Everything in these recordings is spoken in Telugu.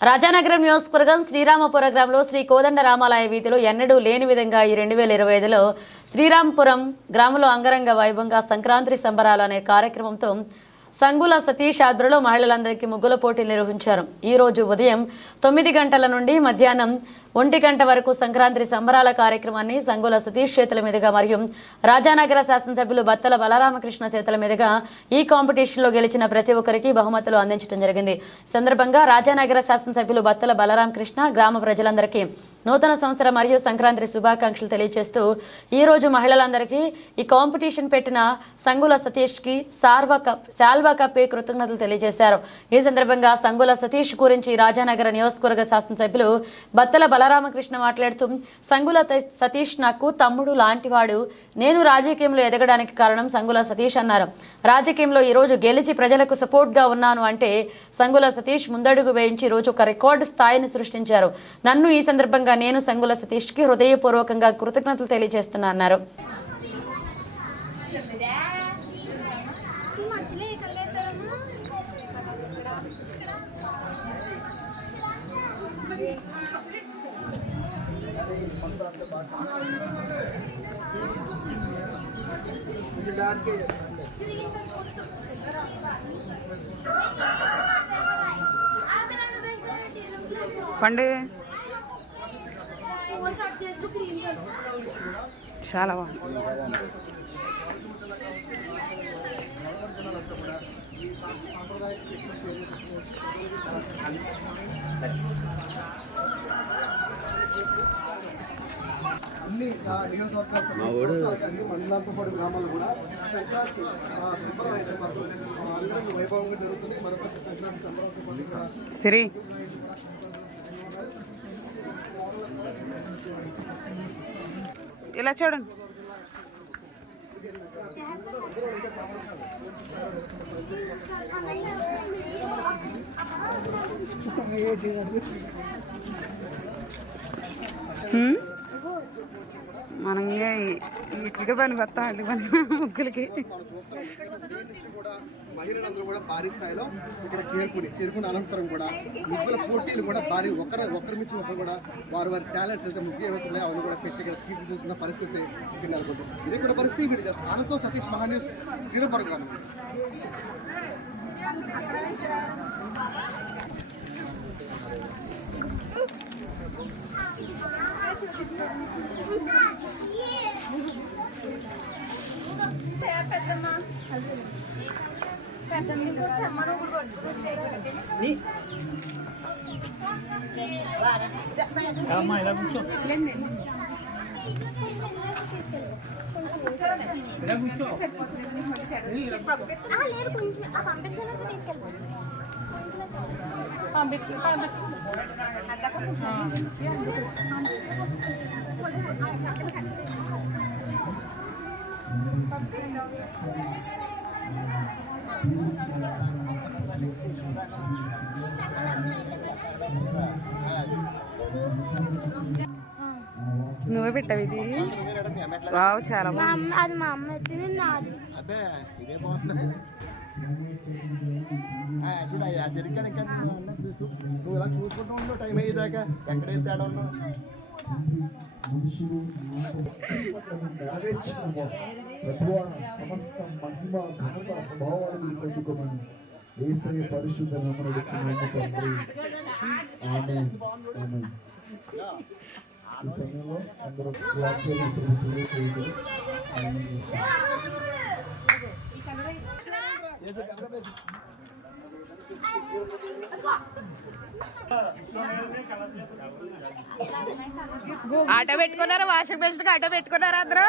రాజానగరం నియోజకవర్గం శ్రీరామపురం గ్రామంలో శ్రీ కోదండరామాలయ వీధిలో ఎన్నడూ లేని విధంగా ఈ 2025లో శ్రీరామపురం గ్రామంలో అంగరంగ వైభవంగా సంక్రాంతి సంబరాలు అనే కార్యక్రమంతో సంగుల సతీష్ ఆధ్వర్యంలో మహిళలందరికీ ముగ్గుల పోటీలు నిర్వహించారు. ఈ రోజు ఉదయం 9 గంటల నుండి మధ్యాహ్నం 1 గంట వరకు సంక్రాంతి సంబరాల కార్యక్రమాన్ని సంగుల సతీష్ చేతుల మీదుగా మరియు రాజానగర శాసనసభ్యులు బత్తల బలరామకృష్ణ చేతుల మీదుగా ఈ కాంపిటీషన్లో గెలిచిన ప్రతి ఒక్కరికి బహుమతులు అందించడం జరిగింది. ఈ సందర్భంగా రాజానగర శాసనసభ్యులు బత్తల బలరామకృష్ణ గ్రామ ప్రజలందరికీ నూతన సంవత్సరం మరియు సంక్రాంతి శుభాకాంక్షలు తెలియజేస్తూ ఈ రోజు మహిళలందరికీ ఈ కాంపిటీషన్ పెట్టిన సంగుల సతీష్కి శాల్వా కప్పి కృతజ్ఞతలు తెలియజేశారు. ఈ సందర్భంగా సంగుల సతీష్ గురించి రాజానగర నియోజకవర్గ శాసనసభ్యులు బత్తల బలరామకృష్ణ మాట్లాడుతూ సంగుల సతీష్ నాకు తమ్ముడు లాంటివాడు. నేను రాజకీయంలో ఎదగడానికి కారణం సంగుల సతీష్ అన్నారు. రాజకీయంలో ఈరోజు గెలిచి ప్రజలకు సపోర్ట్గా ఉన్నాను అంటే సంగుల సతీష్ ముందడుగు వేయించి రోజు ఒక రికార్డు స్థాయిని సృష్టించారు. నన్ను ఈ సందర్భంగా నేను సంగుల సతీష్కి హృదయపూర్వకంగా కృతజ్ఞతలు తెలియజేస్తున్నా అన్నారు. పండు చాలా బాగుంది. అన్ని నియోజకవర్గాలు మండలాలతో పాటు గ్రామాలు కూడా సంక్రాంతి అందరూ వైభవంగా జరుగుతుంది. మరొక సంక్రాంతి సంబరాలతో సరే ఇలా చూడండి. మనం ఇట్లుగా పని వస్తాం ఇట్లా పని ముగ్గులకి మహిళలందరూ కూడా భారీ స్థాయిలో ఇక్కడ చేరుకున్న అనంతరం కూడా ముగ్గుల పోటీలు కూడా భారీ ఒకరి మించి ఒకరు కూడా వారి టాలెంట్స్ అయితే ముగ్గు ఏవైతే ఉన్నాయో అవన్నీ కూడా పెట్టి తీర్చిదిద్దుతున్న పరిస్థితి ఇక్కడ నెలకొంది. ఇది కూడా పరిస్థితి వీడి జస్ట్ ఆనంతో సతీష్ మహాన్యూస్ శ్రీరామపురం గ్రామం. నువ్వే పెట్టావు ఇది. వావ్ చాలా బాగుంది. అది మా అమ్మ పెట్టింది నాది. అదే ఇదే బాగుంది. నువ్వు ఇలా చూసుకుంటూ ఉండవు టైం అయ్యేదాకా ఎక్కడైతే తేడా ఉన్నావు. సమస్త మహిమ ఘనత భావాలను పెట్టుకోమని యేసయ్య పరిశుద్ధ నామమున వచ్చిన తండ్రి ఆమేన్ ఆమేన్. ఈ సమయంలో అందరూ ఆటో పెట్టుకున్నారా? వాషింగ్ మెషిన్కి ఆటో పెట్టుకున్నారా అందరూ?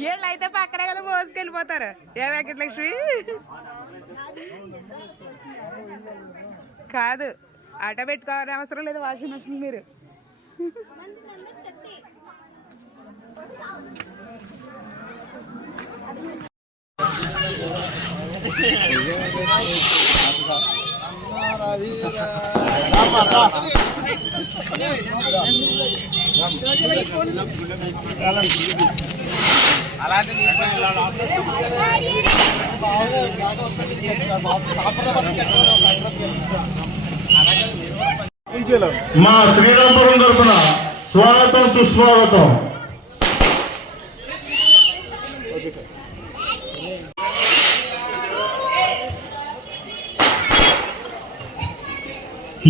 వీళ్ళు అయితే పక్కనే కదా మోసుకెళ్ళిపోతారు. ఏ వెంకటలక్ష్మి కాదు, ఆటో పెట్టుకోవాలని అవసరం లేదు వాషింగ్ మెషిన్. మీరు అలాంటి మా శ్రీరాంపురం తరఫున స్వాగతం సుస్వాగతం.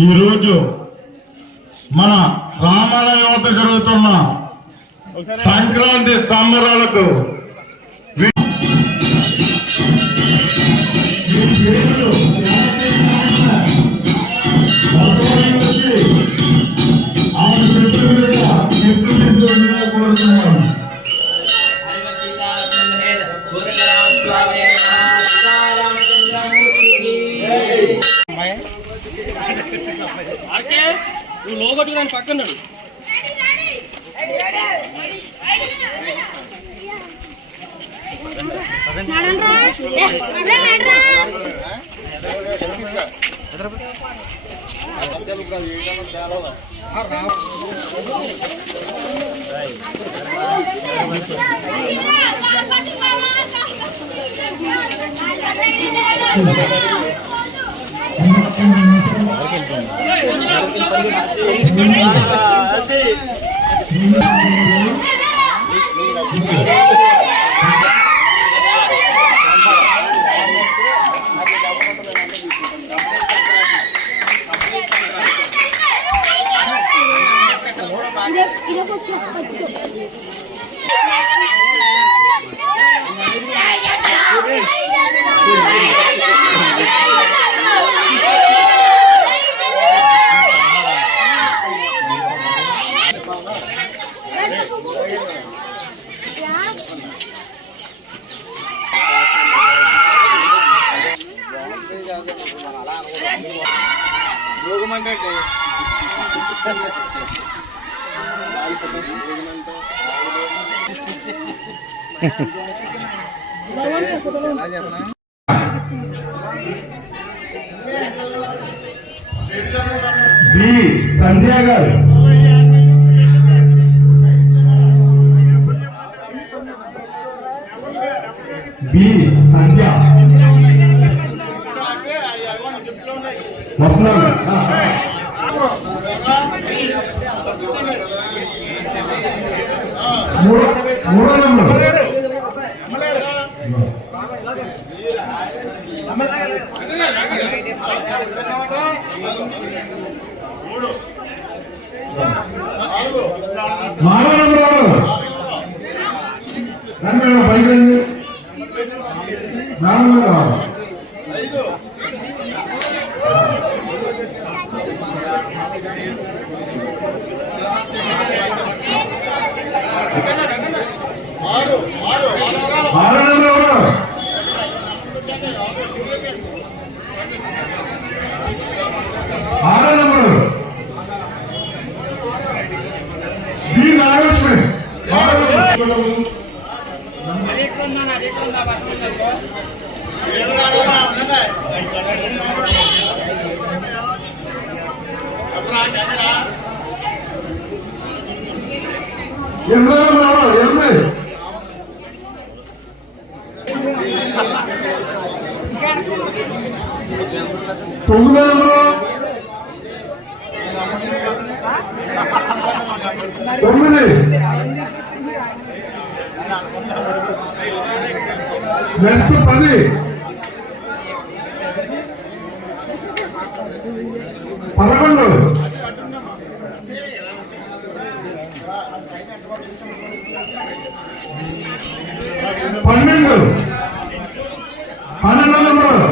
ఈరోజు మన రామాలయం వద్ద జరుగుతున్న సంక్రాంతి సంబరాలకు లోగొట్టుకుని పక్కన బి సంధ్య గారు, బి సంధ్య వస్తున్నాను. మూడో నెంబర్ పైకి ఆరో నెంబరు బి నాగలక్ష్మి. ఎనిమిదో నెంబర్ ఎనిమిది తొమ్మిదో నెంబరు తొమ్మిది నెక్స్ట్ 10 11 12 12 నెంబరు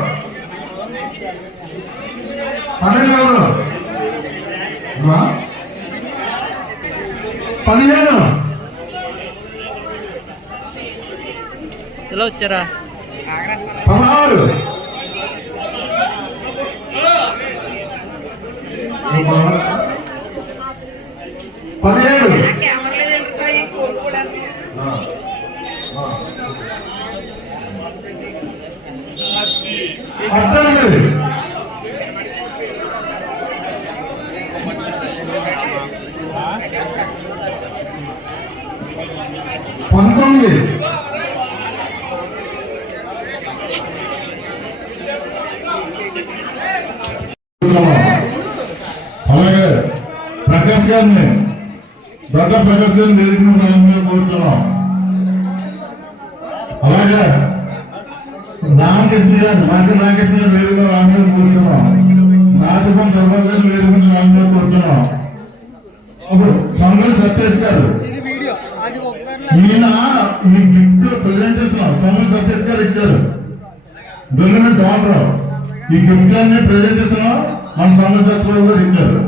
12 నెంబరు 15 ఎలా వచ్చారా 16 17 19 అలాగే శ్రీనివాస్ గారిని దొడ్డ ప్రకాష్ గారిని వేదిక మీద కూర్చున్నాం. అలాగే రామకృష్ణ గారు రామకృష్ణ గారు వేదిక రామకృష్ణ కూర్చున్నాం. నాటకం ప్రభాస్ గారిని వేదిక మీద రామకృష్ణ కూర్చున్నాం. అప్పుడు సొంగల్ సత్యేష్ గారు ఈయన ఈ గిఫ్ట్ ప్రెజెంటేషన్ సొంగల్ సత్యేష్ గారు ఇచ్చారు. గవర్నమెంట్ డాక్టర్ ఈ గిఫ్ట్ అన్ని ప్రెజెంటేషన్ మన సొంగల్ సత్యరావు గారు ఇచ్చారు.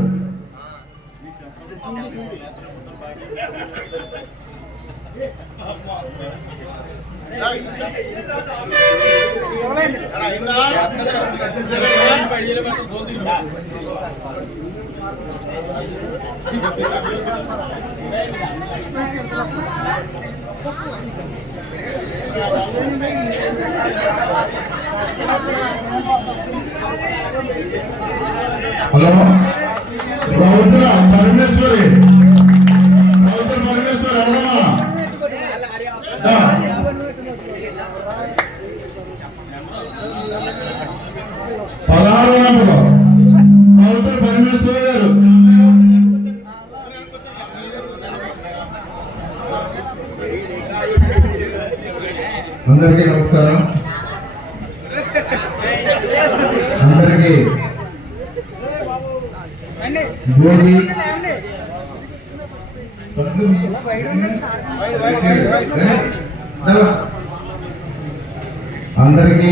హలో గౌతమ పరమేశ్వరి ఎవరమ్మా? 16వ నెంబరు గౌతమ పరమేశ్వరి గారు. అందరికీ నమస్కారం. అందరికీ భోగి అందరికీ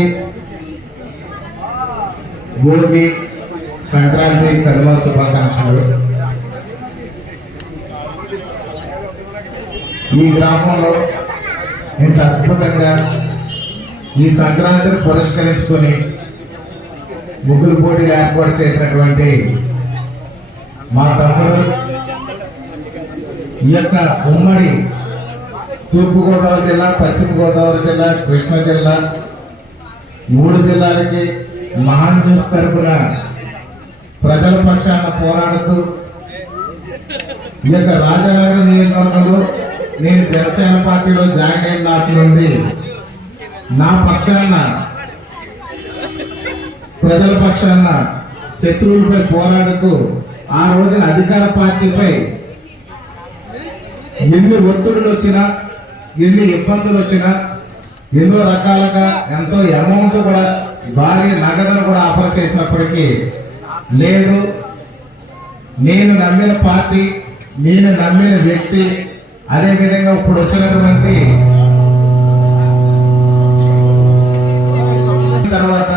భోగి సంక్రాంతి కనుమ శుభాకాంక్షలు. ఈ గ్రామంలో ఇంత అద్భుతంగా ఈ సంక్రాంతిని పురస్కరించుకొని ముగ్గురు పోటీలు ఏర్పాటు చేసినటువంటి మా తమ్ముడు ఈ యొక్క ఉమ్మడి తూర్పుగోదావరి జిల్లా, పశ్చిమ గోదావరి జిల్లా, కృష్ణా జిల్లా 3 జిల్లాలకి మహాన్ న్యూస్ తరఫున ప్రజల పక్షాన పోరాడుతూ ఈ యొక్క రాజానగరం నియోజకవర్గంలో నేను జనసేన పార్టీలో జాయిన్ అయిన నాటి నుండి నా పక్షాన ప్రజల పక్షాన శత్రువులపై పోరాడుతూ ఆ రోజున అధికార పార్టీపై ఎన్ని ఒత్తిడులు వచ్చినా, ఎన్ని ఇబ్బందులు వచ్చినా, ఎన్నో రకాలుగా ఎంతో అమౌంట్ కూడా భారీ నగదును కూడా ఆఫర్ చేసినప్పటికీ లేదు, నేను నమ్మిన పార్టీ, నేను నమ్మిన వ్యక్తి, అదేవిధంగా ఇప్పుడు వచ్చినటువంటి తర్వాత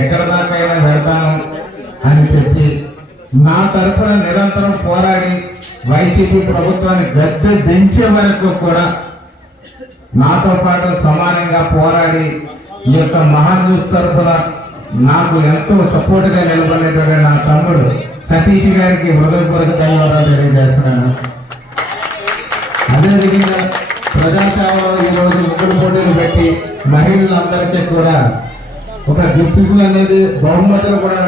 ఎక్కడ దాకైనా వెళ్తాను అని చెప్పి నా తరఫున నిరంతరం పోరాడి వైసీపీ ప్రభుత్వాన్ని గద్దె దించే వరకు కూడా నాతో పాటు సమానంగా పోరాడి ఈ యొక్క మహాన్ న్యూస్ తరఫున నాకు ఎంతో సపోర్ట్ గా నిలబడినటువంటి నా తమ్ముడు సతీష్ గారికి హృదయపూర్వక ధన్యవాదాలు తెలియజేస్తున్నాను. అదేవిధంగా ప్రజాసేవలో ఈ రోజు ముగ్గురు పోటీలు పెట్టి మహిళలందరికీ కూడా ఒక గిఫ్ట్ అనేది బహుమతులు కూడా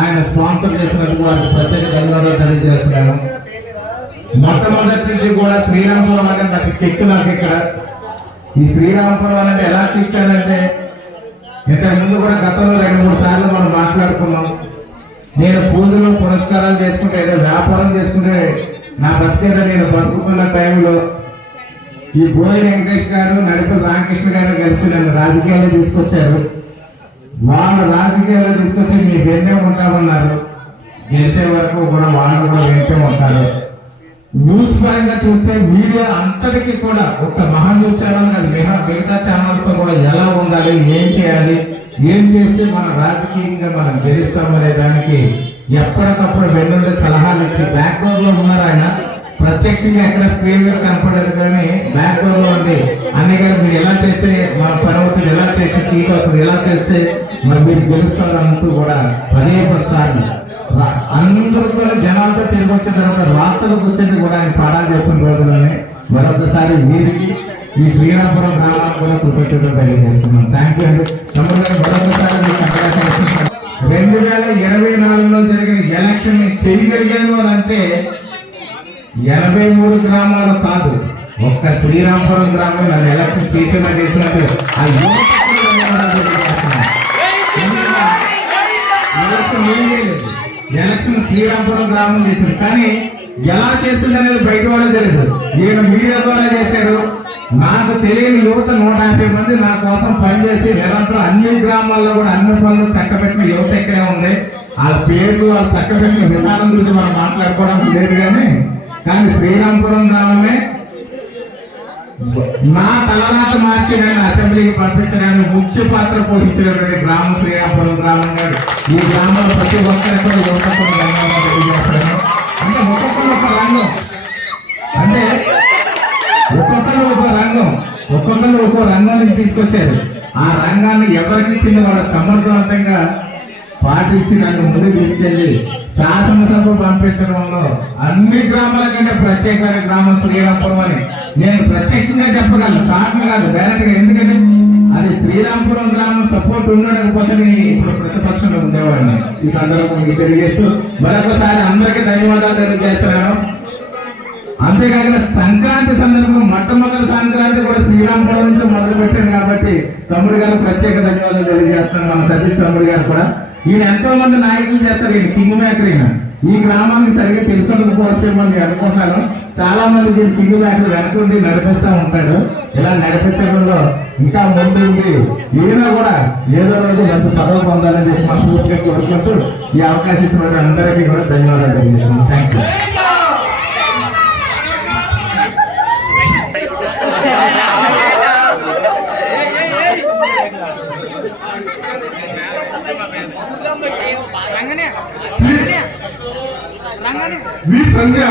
ఆయన స్పాన్సర్ చేసినందుకు వారికి ప్రత్యేక ధన్యవాదాలు తెలియజేస్తున్నాను. మొట్టమొదటి నుంచి కూడా శ్రీరామపురం అంటే నాకు కిక్కు. నాకు ఇక్కడ ఈ శ్రీరామపురం అనేది ఎలా కిక్కానంటే ఇంతకు ముందు కూడా గతంలో 2-3 సార్లు మనం మాట్లాడుకున్నాం. నేను పూజలు పురస్కారాలు చేసుకుంటే ఏదో వ్యాపారం చేసుకుంటే నా బతికేదో నేను బతుకుతున్న టైంలో ఈ బోయి వెంకటేష్ గారు, నడిపి రామకృష్ణ గారు కలిసి నన్ను రాజకీయాల్లో తీసుకొచ్చారు. వాళ్ళు రాజకీయాల్లో తీసుకొచ్చి మీ వెంటే ఉంటామన్నారు. గెలిచే వరకు కూడా వాళ్ళు కూడా వెంటే ఉంటారు. న్యూస్ పరంగా చూస్తే మీడియా అంతటికీ కూడా ఒక మహాన్యూస్ ఛానల్ కాదు, మిగతా ఛానల్తో కూడా ఎలా ఉండాలి, ఏం చేయాలి, ఏం చేస్తే మన రాజకీయంగా మనం గెలుస్తామనే దానికి ఎప్పటికప్పుడు వెన్నుండే సలహాలు ఇచ్చి బ్యాక్గ్రౌండ్ లో ఉన్నారు. ఆయన ప్రత్యక్షంగా ఎక్కడ స్క్రీన్ మీద కనపడలేదు కానీ బ్యాక్గ్రౌండ్ లో ఉంది. అన్నయ్య గారు మీరు ఎలా చేస్తే మన పర్వతులు ఎలా చేస్తే సీట్ వస్తుంది, ఎలా చేస్తే మరి మీరు గెలుస్తారు అంటూ కూడా 10 సార్లు అందరితో జనాలతో తిరిగి వచ్చిన తర్వాత రాష్ట్రాలు కూర్చొని కూడా ఆయన పాఠాలు చెప్పిన రోజుల్లోనే మరొకసారి వీరికి ఈ శ్రీరామపురం గ్రామానికి కూడా కృతజ్ఞతలు తెలియజేస్తున్నాం. థ్యాంక్ యూ అండి. తమ్ముడు గారు మరొకసారి మీకు 2024లో జరిగిన ఎలక్షన్ ని చేయగలిగాను అని అంటే 83 గ్రామాలు కాదు, ఒక్క శ్రీరామపురం గ్రామం నన్ను ఎలక్షన్ చేసినట్టు ఆ ఎలక్షన్ శ్రీరామపురం గ్రామం చేశారు. కానీ ఎలా చేస్తుంది అనేది బయట వాళ్ళకి తెలియదు. ఈయన మీడియా ద్వారా చేశారు. నాకు తెలియని యువత 150 మంది నా కోసం పనిచేసి నిరంతరం అన్ని గ్రామాల్లో కూడా అన్ని పనులు చక్కబెట్టిన యువత ఇక్కడే ఉంది. వాళ్ళ పేర్లు వాళ్ళు చక్కబెట్టిన విధానం గురించి మనం మాట్లాడుకోవడానికి లేదు. కానీ శ్రీరాంపురం గ్రామమే నా తలరాత మార్చి నేను అసెంబ్లీకి పంపించడానికి ముఖ్య పాత్ర పోషించినటువంటి గ్రామం శ్రీరాంపురం గ్రామం గారు. ఈ గ్రామంలో ప్రతి ఒక్కరికి కూడా యువతకు తెలియజేస్తాను. అంటే ఒక్కొక్కరు ఒక రంగం, అంటే ఒక్కొక్కరు ఒక్కో రంగం నుంచి తీసుకొచ్చారు. ఆ రంగాన్ని ఎవరికి ఇచ్చింది వాళ్ళ సమర్థవంతంగా పాటించి నన్ను ముందు తీసుకెళ్లి శాసనసభ పంపించడంలో అన్ని గ్రామాల కంటే ప్రత్యేకమైన గ్రామం శ్రీరాంపురం అని నేను ప్రత్యక్షంగా చెప్పగలను, చాటు కాదు, డైరెక్ట్ గా. ఎందుకంటే అది శ్రీరాంపురం గ్రామం సపోర్ట్ ఉండకపోతే ఇప్పుడు ప్రతిపక్షంలో ఉండేవాడిని. ఈ సందర్భంగా తెలియజేస్తూ మరొకసారి అందరికీ ధన్యవాదాలు తెలియజేస్తున్నాను. అంతేకాకుండా సంక్రాంతి సందర్భం మొట్టమొదటి సంక్రాంతి కూడా శ్రీరాంపురం నుంచి మొదలు పెట్టాను కాబట్టి తమ్ముడు గారు ప్రత్యేక ధన్యవాదాలు తెలియజేస్తున్నాను. మన సతీష్ తమ్ముడు గారు కూడా. ఈయన ఎంతో మంది నాయకులు చేస్తారు. ఈయన కింగ్ మేకర్. ఈ గ్రామానికి సరిగ్గా తెలుసుకోకపోవచ్చేమో నేను అనుకుంటున్నాను. చాలా మంది దీని కింగ్ మేకర్ వెనకుండి నడిపిస్తూ ఉంటాడు. ఇలా నడిపించడంలో ఇంకా ముందుండి ఈయన కూడా ఏదో రోజు మంచి పదవి పొందాలని చెప్పి మనస్ఫూర్తిగా కోరుకుంటూ ఈ అవకాశం ఇచ్చినటువంటి అందరికీ కూడా ధన్యవాదాలు తెలియజేస్తున్నాను. Thank you. రంగనే me Sandhya